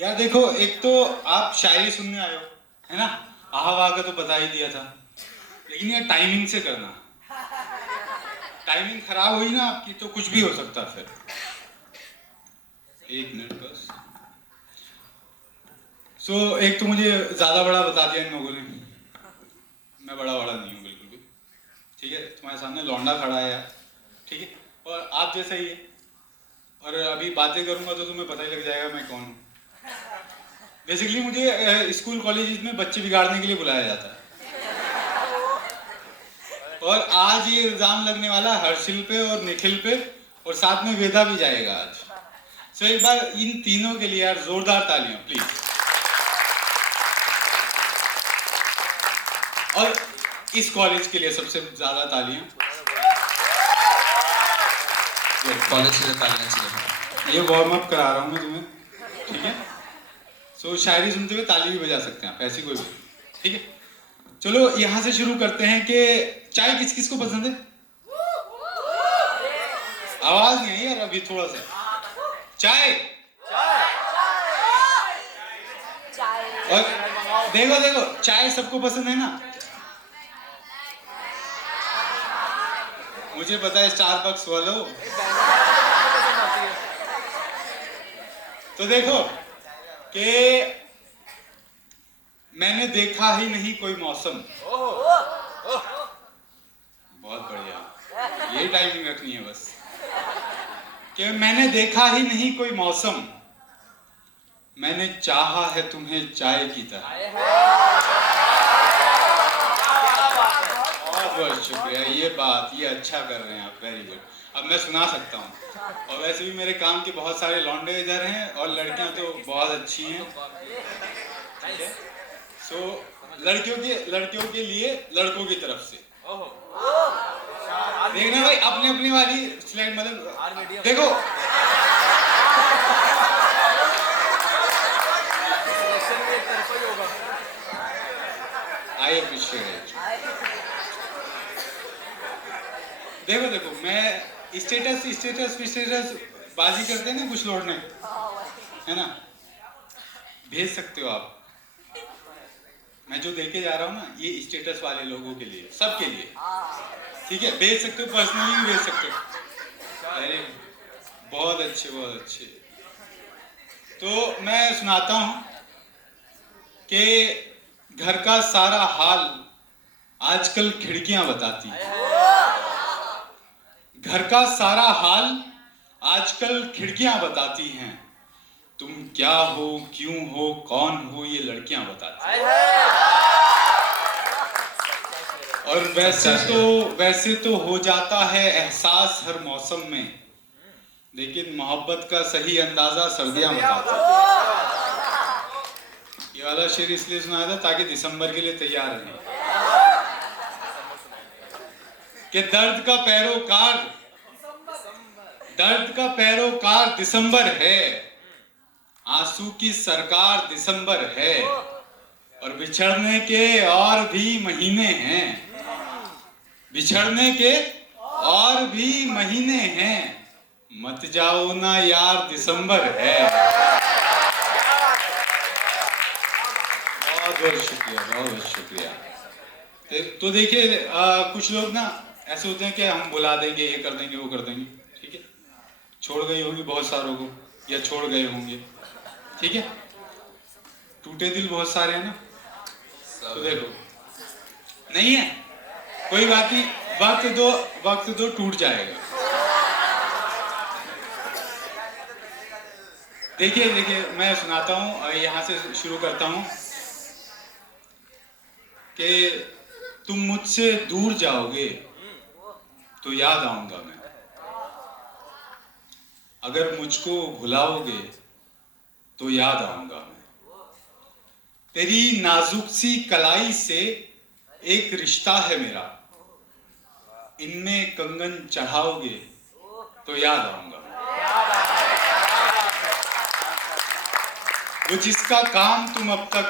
यार देखो, एक तो आप शायरी सुनने आए हो, है ना। आहा वाह का तो बता ही दिया था, लेकिन यार टाइमिंग से करना। टाइमिंग खराब हुई ना आपकी तो कुछ भी हो सकता फिर। एक मिनट बस। एक तो मुझे ज्यादा बड़ा बता दिया इन लोगों ने। मैं बड़ा नहीं हूँ बिल्कुल भी। ठीक है, तुम्हारे सामने लौंडा खड़ा है यार। ठीक है, और आप जैसा ही है। और अभी बातें करूंगा तो तुम्हें पता ही लग जाएगा मैं कौन हूँ। बेसिकली मुझे स्कूल कॉलेज में बच्चे बिगाड़ने के लिए बुलाया जाता है। और आज ये इल्जाम लगने वाला हर्षिल पे और निखिल पे, और साथ में वेदा भी जाएगा आज। एक बार इन तीनों के लिए यार जोरदार तालियां प्लीज। और इस कॉलेज के लिए सबसे ज्यादा तालियां। कॉलेज के लिए तालियां चाहिए। ये वार्म अप करा रहा हूं मैं तुम्हें, ठीक है। शायरी सुनते हुए ताली भी बजा सकते हैं आप, ऐसी कोई भी। ठीक है, चलो यहां से शुरू करते हैं कि चाय किस किस को पसंद है। आवाज नहीं आई यार अभी, थोड़ा सा चाय। और देखो देखो, चाय सबको पसंद है ना। मुझे पता है स्टारबक्स वालों। तो देखो कि मैंने देखा ही नहीं कोई मौसम। बहुत बढ़िया, यही टाइमिंग रखनी है बस। कि मैंने देखा ही नहीं कोई मौसम, मैंने चाहा है तुम्हें चाय की तरह। बहुत बहुत शुक्रिया, ये अच्छा कर रहे हैं आप, वेरी गुड। अब मैं सुना सकता हूँ। और वैसे भी मेरे काम के बहुत सारे लौंडे इधर हैं और लड़कियां तो बहुत अच्छी हैं। ठीक है, लड़कियों के लिए लड़कों की तरफ से देखना भाई, अपने अपनी वाली स्लाइड मतलब देखो। I appreciate. देखो देखो, मैं स्टेटस बाजी करते हैं ना कुछ लोग ने, है ना। भेज सकते हो आप। मैं जो देके जा रहा हूँ ना, ये स्टेटस वाले लोगों के लिए, सबके लिए। ठीक है, भेज सकते हो, पर्सनली भी भेज सकते हो। अरे बहुत अच्छे, बहुत अच्छे। तो मैं सुनाता हूँ कि घर का सारा हाल आजकल खिड़कियां बताती हैं। घर का सारा हाल आजकल खिड़कियां बताती हैं। तुम क्या हो, क्यों हो, कौन हो, ये लड़कियां बताती हैं। और वैसे तो हो जाता है एहसास हर मौसम में, लेकिन मोहब्बत का सही अंदाजा सर्दियां बताती हैं। ये वाला शेर इसलिए सुनाया था ताकि दिसंबर के लिए तैयार रहें। कि दर्द का पैरोकार दिसंबर है, आंसू की सरकार दिसंबर है, और बिछड़ने के और भी महीने हैं। बिछड़ने के और भी महीने हैं, मत जाओ ना यार दिसंबर है। बहुत बहुत शुक्रिया, बहुत बहुत शुक्रिया। तो देखिए, कुछ लोग ना ऐसे होते हैं कि हम बुला देंगे, ये कर देंगे, वो कर देंगे। ठीक है, छोड़ गई होगी बहुत सारों को, या छोड़ गए होंगे। ठीक है, टूटे दिल बहुत सारे हैं ना। तो देखो, नहीं है कोई बात नहीं, वक्त दो टूट जाएगा। देखिए देखिए, मैं सुनाता हूँ और यहाँ से शुरू करता हूँ कि तुम मुझसे दूर जाओगे तो याद आऊंगा मैं, अगर मुझको भुलाओगे तो याद आऊंगा मैं। तेरी नाजुक सी कलाई से एक रिश्ता है मेरा, इनमें कंगन चढ़ाओगे तो याद आऊंगा मैं। वो जिसका काम तुम अब तक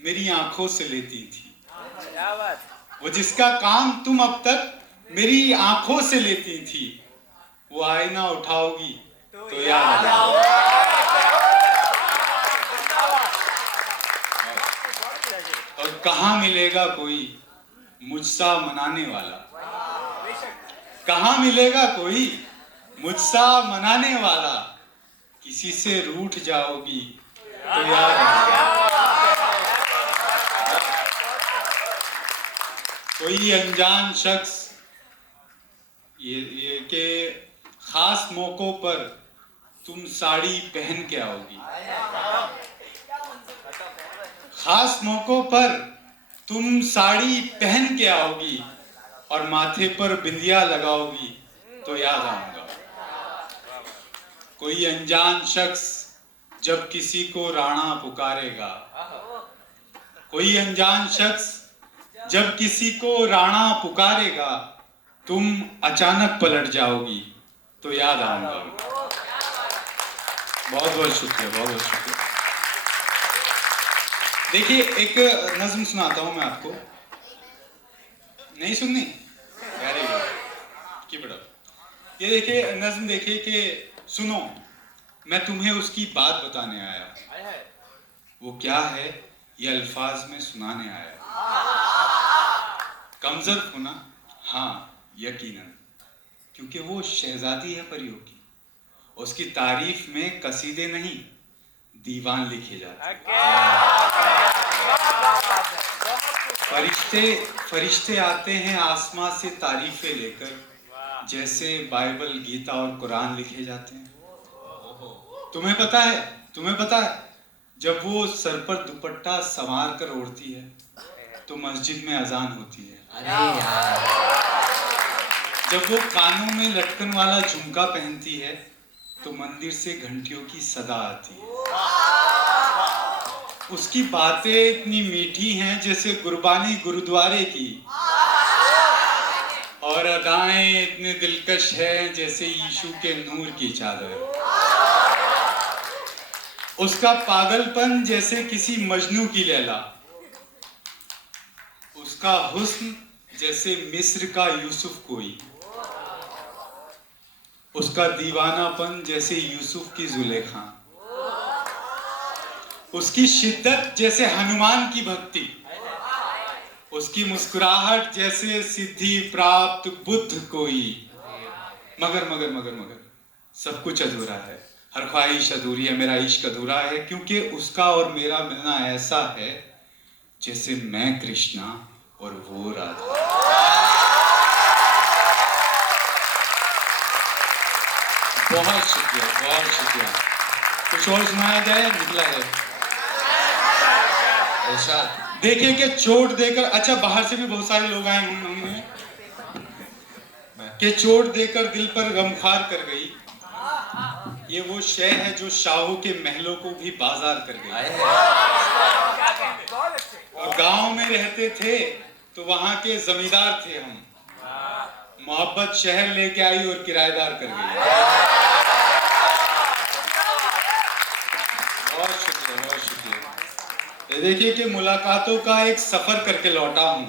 मेरी आंखों से लेती थी, वो जिसका काम तुम अब तक मेरी आंखों से लेती थी, वो आईना उठाओगी तो याद आएगा। कहाँ मिलेगा कोई मुझसा मनाने वाला, कहाँ मिलेगा कोई मुझसा मनाने वाला, किसी से रूठ जाओगी तो याद आएगा। कोई अनजान शख्स ये के खास मौकों पर तुम साड़ी पहन के आओगी, खास मौकों पर तुम साड़ी पहन के आओगी और माथे पर बिंदिया लगाओगी तो याद आऊंगा। कोई अनजान शख्स जब किसी को राणा पुकारेगा, कोई अनजान शख्स जब किसी को राणा पुकारेगा, तुम अचानक पलट जाओगी तो याद आऊंगा। बहुत बहुत शुक्रिया, बहुत बहुत शुक्रिया। देखिए एक नज्म सुनाता हूं मैं आपको, नहीं सुननी? Very good, keep it up. ये देखिए नज्म, देखिए कि सुनो मैं तुम्हें उसकी बात बताने आया, वो क्या है ये अल्फाज में सुनाने आया। कमजोर होना, हाँ यकीनन, क्योंकि वो शहजादी है परियों की, उसकी तारीफ में कसीदे नहीं दीवान लिखे जाते। फरिश्ते आते हैं आसमां से तारीफें लेकर, जैसे बाइबल, गीता और कुरान लिखे जाते हैं। तुम्हें पता है जब वो सर पर दुपट्टा संवार कर ओढ़ती है तो मस्जिद में अजान होती है। अरे यार, जब वो कानों में लटकन वाला झुमका पहनती है तो मंदिर से घंटियों की सदा आती है। उसकी बातें इतनी मीठी हैं जैसे गुरबानी गुरुद्वारे की, और अदाएं इतने दिलकश हैं जैसे यीशु के नूर की चादर। उसका पागलपन जैसे किसी मजनू की लैला, उसका हुस्न जैसे मिस्र का यूसुफ कोई, उसका दीवानापन जैसे यूसुफ की जुलेखा, उसकी शिद्दत जैसे हनुमान की भक्ति, उसकी मुस्कुराहट जैसे सिद्धि प्राप्त बुद्ध कोई। मगर मगर मगर मगर सब कुछ अधूरा है, हर ख्वाहिश अधूरी है, मेरा इश्क अधूरा है, क्योंकि उसका और मेरा मिलना ऐसा है जैसे मैं कृष्णा और वो राधा। बहुत शुक्रिया, बहुत शुक्रिया। कुछ और सुनाया जाए? निकला है इरशाद। देखिए कि चोट देकर, अच्छा बाहर से भी बहुत सारे लोग आए होंगे, कि चोट देकर दिल पर गमखार कर गई, ये वो शय है जो शाहों के महलों को भी बाजार कर गई। और गांव में रहते थे तो वहां के जमींदार थे हम, मोहब्बत शहर लेके आई और किराएदार कर गई। बहुत शुक्रिया, बहुत शुक्रिया। ये देखिए कि मुलाकातों का एक सफर करके लौटा हूं,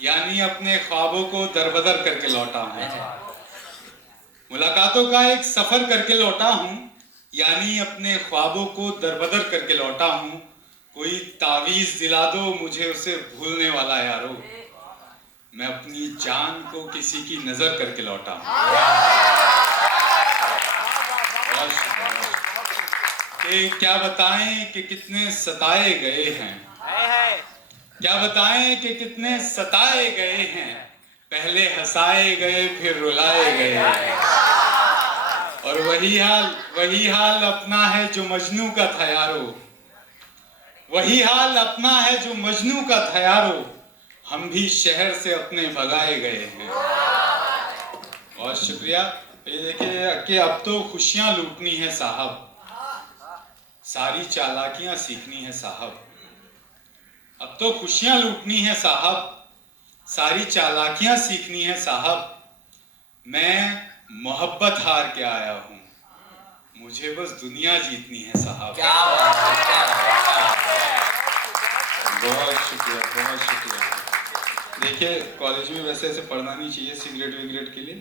यानी अपने ख्वाबों को दरबदर करके लौटा हूं। मुलाकातों का एक सफर करके लौटा हूं, यानी अपने ख्वाबों को दरबदर करके लौटा हूं। कोई तावीज दिला दो मुझे उसे भूलने वाला यारो, मैं अपनी जान को किसी की नजर करके लौटा हूं। बहुत शुक्रिया। कि क्या बताएं कि कितने सताए गए हैं, क्या बताएं कि कितने सताए गए हैं, पहले हंसाए गए फिर रुलाए गए, और वही हाल अपना है जो मजनू का था यारो, वही हाल अपना है जो मजनू का था यारो, हम भी शहर से अपने भगाए गए हैं। बहुत शुक्रिया। ये देखिए कि अब तो खुशियां लूटनी है साहब, सारी चालाकियां सीखनी है साहब, अब तो खुशियां लूटनी है साहब, सारी चालाकियां सीखनी है साहब, मैं मोहब्बत हार के आया हूं, मुझे बस दुनिया जीतनी है साहब। क्या बात है, क्या बात है। बहुत शुक्रिया, बहुत शुक्रिया। देखिए कॉलेज में वैसे ऐसे पढ़ना नहीं चाहिए सिगरेट विगरेट के लिए,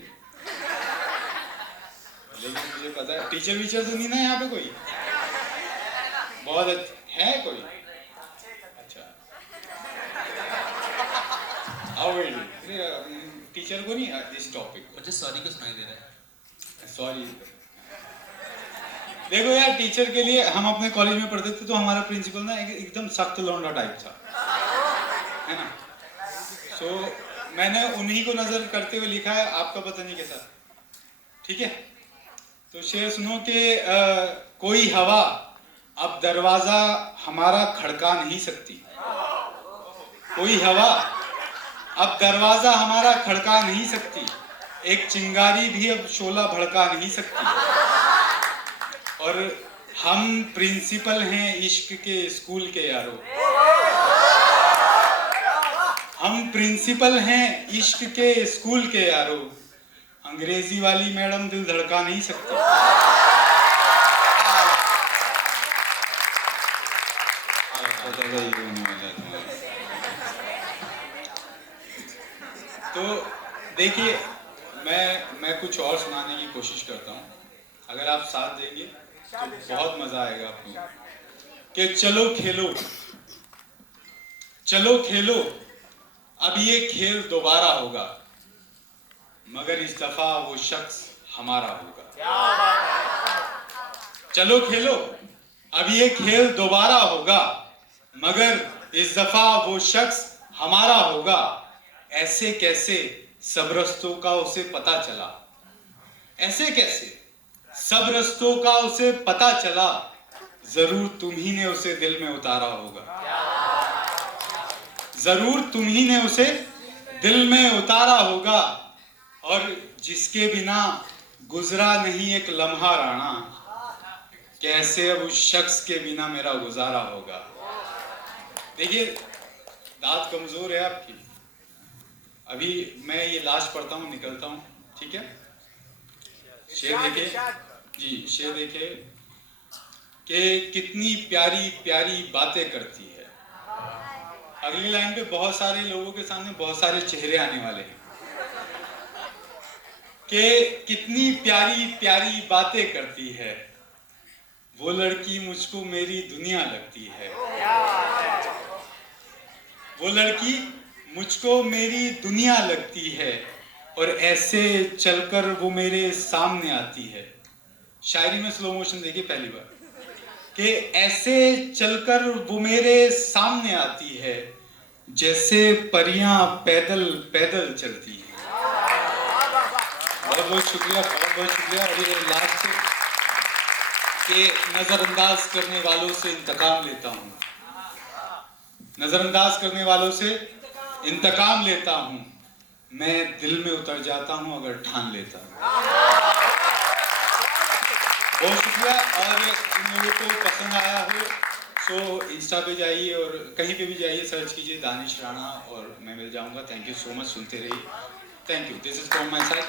लेकिन मुझे पता है टीचर वीचर तो नहीं ना यहाँ पे कोई? बहुत है कोई? अच्छा, टीचर को नहीं इस टॉपिक मुझे सॉरी को सुनाई दे रहा है। को, सॉरी। देखो यार, टीचर के लिए हम अपने कॉलेज में पढ़ते थे तो हमारा प्रिंसिपल ना एकदम सख्त लौंडा टाइप था, है ना। सो मैंने उन्हीं को नजर करते हुए लिखा है, आपका पता नहीं कैसा, ठीक है। तो शेर सुनो कि कोई हवा अब दरवाजा हमारा खड़का नहीं सकती, कोई हवा अब दरवाजा हमारा खड़का नहीं सकती, एक चिंगारी भी अब शोला भड़का नहीं सकती, और हम प्रिंसिपल हैं इश्क के स्कूल के यारो, हम प्रिंसिपल हैं इश्क के स्कूल के यारो, अंग्रेजी वाली मैडम दिल धड़का नहीं सकती। तो देखिए, मैं कुछ और सुनाने की कोशिश करता हूँ, अगर आप साथ देंगे तो बहुत मजा आएगा आपको। कि चलो खेलो, चलो खेलो, अब ये खेल दोबारा होगा, मगर इस दफा वो शख्स हमारा होगा। चलो खेलो, अब ये खेल दोबारा होगा, मगर इस दफा वो शख्स हमारा होगा। ऐसे कैसे सब रस्तों का उसे पता चला, ऐसे कैसे सब रस्तों का उसे पता चला, जरूर तुम ही ने उसे दिल में उतारा होगा, जरूर तुम ही ने उसे दिल में उतारा होगा। और जिसके बिना गुजरा नहीं एक लम्हा राणा, कैसे अब उस शख्स के बिना मेरा गुजारा होगा। देखिए, दांत कमजोर है आपकी, अभी मैं ये लास्ट पढ़ता हूँ, निकलता हूँ, ठीक है। शेर देखिए जी, शेर देखिए कि कितनी प्यारी प्यारी बातें करती है। अगली लाइन पे बहुत सारे लोगों के सामने बहुत सारे चेहरे आने वाले हैं कि कितनी प्यारी प्यारी बातें करती है, वो लड़की मुझको मेरी दुनिया लगती है, वो लड़की मुझको मेरी दुनिया लगती है, और ऐसे चलकर वो मेरे सामने आती है। शायरी में स्लो मोशन देखिए पहली बार, कि ऐसे चलकर वो मेरे सामने आती है, जैसे परियां पैदल पैदल चलती है। बहुत बहुत शुक्रिया, बहुत बहुत शुक्रिया। और ये लास्ट के नजरअंदाज करने वालों से इंतकाम लेता हूँ, नजरअंदाज करने वालों से इंतकाम लेता हूँ, मैं दिल में उतर जाता हूँ अगर ठान लेता हूँ। बहुत शुक्रिया। और जिन लोगों को पसंद आया हो सो इंस्टा पे जाइए और कहीं पे भी जाइए, सर्च कीजिए दानिश राणा और मैं मिल जाऊंगा। थैंक यू सो मच, सुनते रहिए। Thank you, this is from my side.